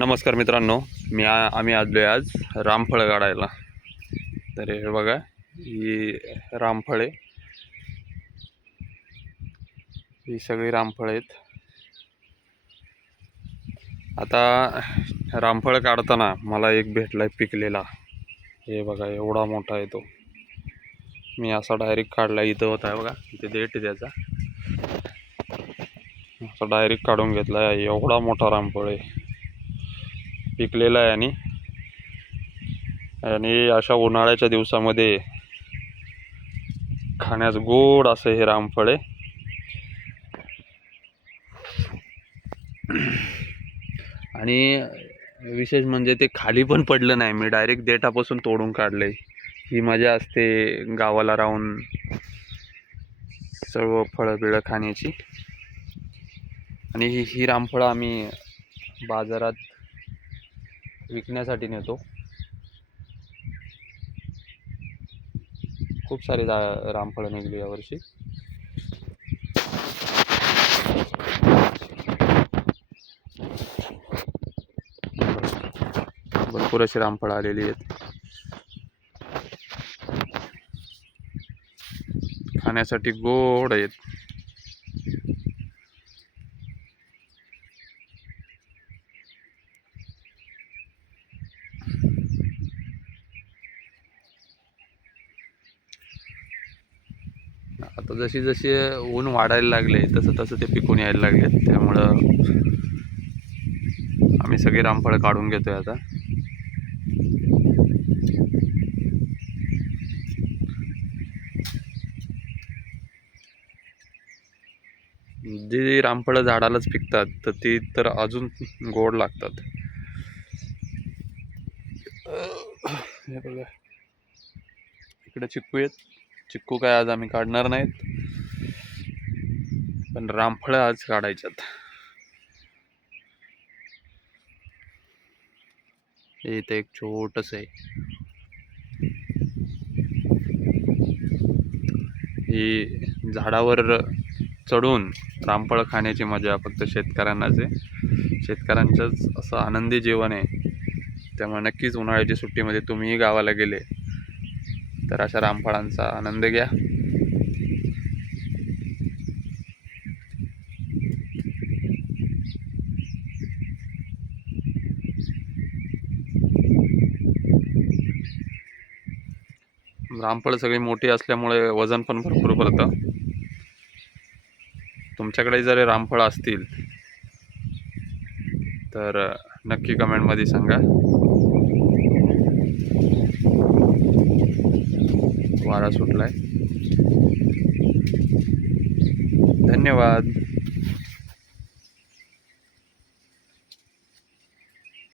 नमस्कार मित्रांनो, आम्ही आलोय आज रामफळ काढायला. तर हे बघा, ही रामफळे, ही सगळी रामफळ आहेत. आता रामफळ काढताना मला एक भेटलाय पिकलेला. हे बघा, एवढा मोठा आहे तो. मी असा डायरेक्ट काढला. इथं होता बघा, इथे देठ आहे त्याचा. असा डायरेक्ट काढून घेतला. एवढा मोठा रामफळ आहे, पिकलेला आहे. आणि अशा उन्हाळ्याच्या दिवसामध्ये खाण्यास गोड असं हे रामफळ आहे. आणि विशेष म्हणजे ते खाली पण पडलं नाही, मी डायरेक्ट देठापासून तोडून काढले. ही मजा असते गावाला राहून सर्व फळं बिळं खाण्याची. आणि ही रामफळं आम्ही बाजारात विकण्यासाठी नेतो. खूप सारे रामफळं निघली यावर्षी. भरपूर अशी रामफळं आलेली आहेत. खाण्यासाठी गोड आहेत. आता जशी जशी ऊन वाढायला लागले तसं तसं ते पिकून यायला लागले. त्यामुळं आम्ही सगळी रामफळं काढून घेतोय आता. जी रामफळं झाडालाच पिकतात तर ती तर अजून गोड लागतात. हे बघा, इकडे चिक्कू आहेत. चिक्कू काय आज आम्ही काढणार नाहीत, पण रामफळं आज काढायच्यात. इथे एक छोटस आहे. ही झाडावर चढून रामफळ खाण्याची मजा फक्त शेतकऱ्यांनाच आहे. शेतकऱ्यांचंच असं आनंदी जीवन आहे. त्यामुळे नक्कीच उन्हाळ्याच्या सुट्टीमध्ये तुम्हीही गावाला गेले तर अशा रामफळांचा आनंद घ्या. रामफळ सगळी मोठी असल्यामुळे वजन पण भरपूर पडतं. तुमच्याकडे जर रामफळ असतील तर नक्की कमेंटमध्ये सांगा. वारा सुटलाय. धन्यवाद.